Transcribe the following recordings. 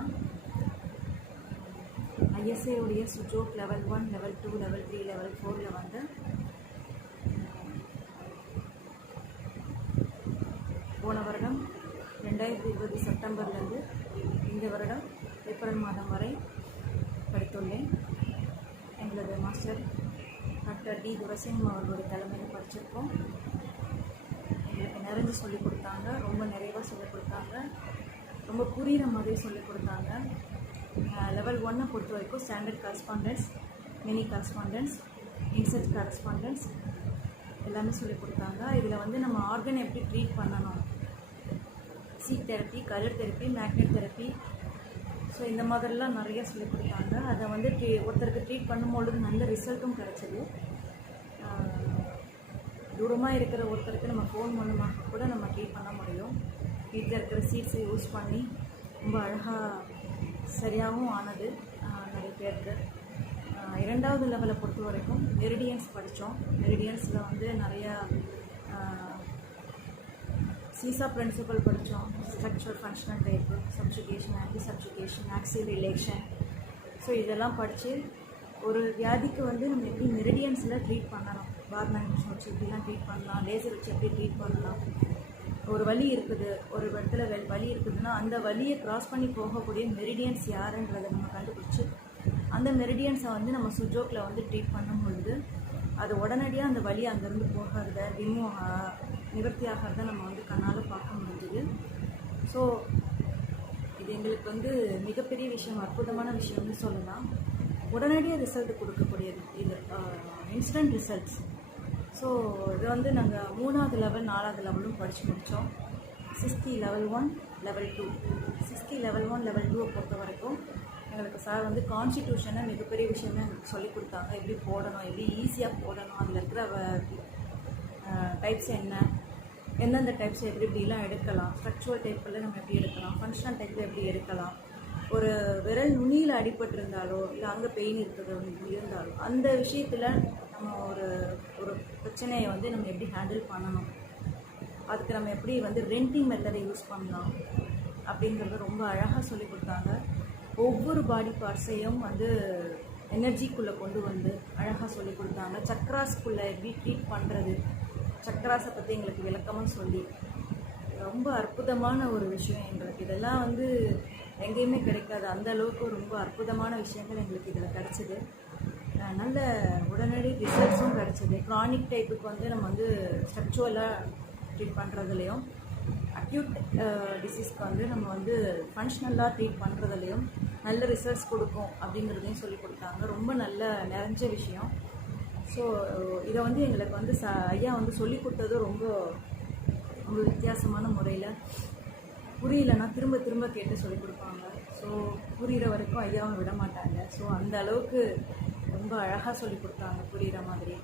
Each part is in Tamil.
தான் ISA உடைய su jok level 1, level 2, level 3, level 4ல் வந்து போன வருடம் 2020 செப்டம்பர்லேருந்து இந்த வருடம் ஏப்ரல் மாதம் வரை படித்துள்ளேன். எங்களது மாஸ்டர் டாக்டர் டி துரைசிங்கம் அவர்களுடைய தலைமையில் படிச்சிருக்கோம். எங்களுக்கு நிறைஞ்சு சொல்லிக் கொடுத்தாங்க, ரொம்ப நிறைவாக சொல்லிக் கொடுத்தாங்க, ரொம்ப புரிகிற மாதிரி சொல்லிக் கொடுத்தாங்க. லெவல் 1 பொறுத்த வரைக்கும் standard correspondence, mini correspondence, insert correspondence எல்லாமே சொல்லிக் கொடுத்தாங்க. இதில் வந்து நம்ம ஆர்கன் எப்படி ட்ரீட் பண்ணணும், seat therapy, colour therapy, magnet therapy, so இந்த மாதிரிலாம் நிறையா சொல்லிக் கொடுத்தாங்க. அதை வந்து ஒருத்தருக்கு ட்ரீட் பண்ணும்பொழுது நல்ல ரிசல்ட்டும் கிடச்சிது. தூரமாக இருக்கிற ஒருத்தருக்கு நம்ம ஃபோன் மூலமாக கூட நம்ம ட்ரீட் பண்ண முடியும். வீட்டில் இருக்கிற சீட்ஸை யூஸ் பண்ணி ரொம்ப அழகாக சரியாகவும் ஆனது நிறைய பேருக்கு. இரண்டாவது லெவலை பொறுத்த வரைக்கும் மெரிடியன்ஸ் படித்தோம். மெரிடியன்ஸில் வந்து நிறையா சீசா பிரின்சிபல் படித்தோம். Structure, functional type, subjugation, anti subjugation, axial relation. So இதெல்லாம் படித்து ஒரு வியாதிக்கு வந்து நம்ம எப்படி மெரிடியன்ஸில் ட்ரீட் பண்ணணும், பார்மென்ஷன் வச்சு எப்படிலாம் ட்ரீட் பண்ணலாம், லேசர் வச்சு எப்படி ட்ரீட் பண்ணலாம். ஒரு வலி இருக்குது, ஒரு இடத்துல வலி இருக்குதுன்னா அந்த வலியை க்ராஸ் பண்ணி போகக்கூடிய மெரிடியன்ஸ் யாருன்றதை நம்ம கண்டுபிடிச்சி அந்த மெரிடியன்ஸை வந்து நம்ம சுஜோக்கில் வந்து ட்ரீட் பண்ணும் பொழுது அது உடனடியாக அந்த வலி அங்கேருந்து போகிறத நிவர்த்தி ஆகிறத நம்ம வந்து கண்ணால் பார்க்க முடிஞ்சுது. ஸோ இது எங்களுக்கு வந்து மிகப்பெரிய விஷயம், அற்புதமான விஷயம்னு சொல்லலாம். உடனடியாக ரிசல்ட் கொடுக்கக்கூடியது இது, இன்ஸ்டன்ட் ரிசல்ட்ஸ். ஸோ இது வந்து நாங்கள் 3வது லெவல் 4வது லெவலும் படித்து முடித்தோம். 6th level 1, level 2. 6th level 1, level 2 பொறுத்த வரைக்கும் எங்களுக்கு சார் வந்து கான்ஸ்டிடியூஷனை மிகப்பெரிய விஷயமே எங்களுக்கு சொல்லிக் கொடுத்தாங்க. எப்படி போடணும், எப்படி ஈஸியாக போடணும், அதில் இருக்கிற டைப்ஸ் என்ன, எந்தெந்த டைப்ஸ் எப்படி எப்படிலாம் எடுக்கலாம், ஸ்ட்ரக்சுரல் டைப்பில் நம்ம எப்படி எடுக்கலாம், ஃபங்க்ஷனல் டைப்பில் எப்படி எடுக்கலாம், ஒரு விரல் நுனியில் அடிபட்டிருந்தாலோ இல்லை அங்கே பெயின் இருந்தாலோ அந்த விஷயத்தில் நம்ம ஒரு பிரச்சனையை வந்து நம்ம எப்படி ஹேண்டில் பண்ணணும், அதுக்கு நம்ம எப்படி வந்து ரெண்டிங் மெத்தடை யூஸ் பண்ணலாம் அப்படிங்கிறது ரொம்ப அழகாக சொல்லிக் கொடுத்தாங்க. ஒவ்வொரு பாடி பார்ட்ஸையும் வந்து எனர்ஜிக்குள்ளே கொண்டு வந்து அழகாக சொல்லிக் கொடுத்தாங்க. சக்ராஸ்க்குள்ளே எப்படி ட்ரீட் பண்ணுறது, சக்ராஸை பற்றி எங்களுக்கு விளக்கமாக சொல்லி ரொம்ப அற்புதமான ஒரு விஷயம். எங்களுக்கு இதெல்லாம் வந்து எங்கேயுமே கிடைக்காது, அந்த அளவுக்கு ரொம்ப அற்புதமான விஷயங்கள் எங்களுக்கு இதில் கிடச்சிது. நல்ல உடனடி ரிசல்ட்ஸும் கிடச்சிது. க்ரானிக் டைப்புக்கு வந்து நம்ம வந்து ஸ்ட்ரக்சுரலாக ட்ரீட் பண்ணுறதுலையும், அக்யூட் டிசீஸ்க்கு வந்து நம்ம வந்து ஃபங்க்ஷனலாக ட்ரீட் பண்ணுறதுலையும் நல்ல ரிசல்ட்ஸ் கொடுக்கும் அப்படிங்கிறதையும் சொல்லி கொடுத்தாங்க. ரொம்ப நல்ல நிறைஞ்ச விஷயம். ஸோ இதை வந்து எங்களுக்கு வந்து ஐயா வந்து சொல்லி கொடுத்தது ரொம்ப ரொம்ப வித்தியாசமான முறையில். புரியலைன்னா திரும்ப திரும்ப கேட்டு சொல்லிக் கொடுப்பாங்க. ஸோ புரிகிற வரைக்கும் ஐயாவை விட மாட்டாங்க. ஸோ அந்த அளவுக்கு ரொம்ப அழகாக சொல்லி கொடுத்தாங்க, புரிகிற மாதிரி.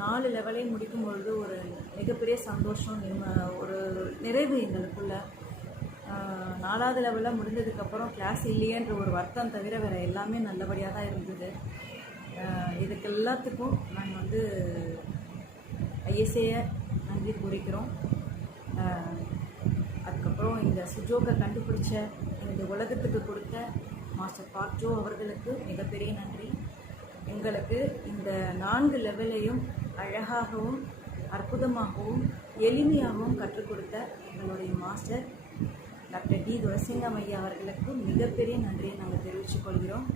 4 லெவலை முடிக்கும் பொழுது ஒரு மிகப்பெரிய சந்தோஷம், ஒரு நிறைவு எங்களுக்குள்ள. 4வது லெவலில் முடிஞ்சதுக்கப்புறம் கிளாஸ் இல்லையன்ற ஒரு வருத்தம் தவிர வேறு எல்லாமே நல்லபடியாக தான் இருந்தது. இதுக்கு எல்லாத்துக்கும் நாங்கள் வந்து ISA நன்றி கூறிக்கிறோம். அதுக்கப்புறம் இந்த சுஜோக்கை கண்டுபிடிச்ச இந்த உலகத்துக்கு கொடுத்த மாஸ்டர் பார்க் ஜோ அவர்களுக்கு மிகப்பெரிய நன்றி. எங்களுக்கு இந்த 4 லெவலையும் அழகாகவும் அற்புதமாகவும் எளிமையாகவும் கற்றுக் கொடுத்த எங்களுடைய மாஸ்டர் டாக்டர் டி துரைசிங்கம் ஐயா அவர்களுக்கு மிகப்பெரிய நன்றியை நாங்கள் தெரிவித்துக் கொள்கிறோம்.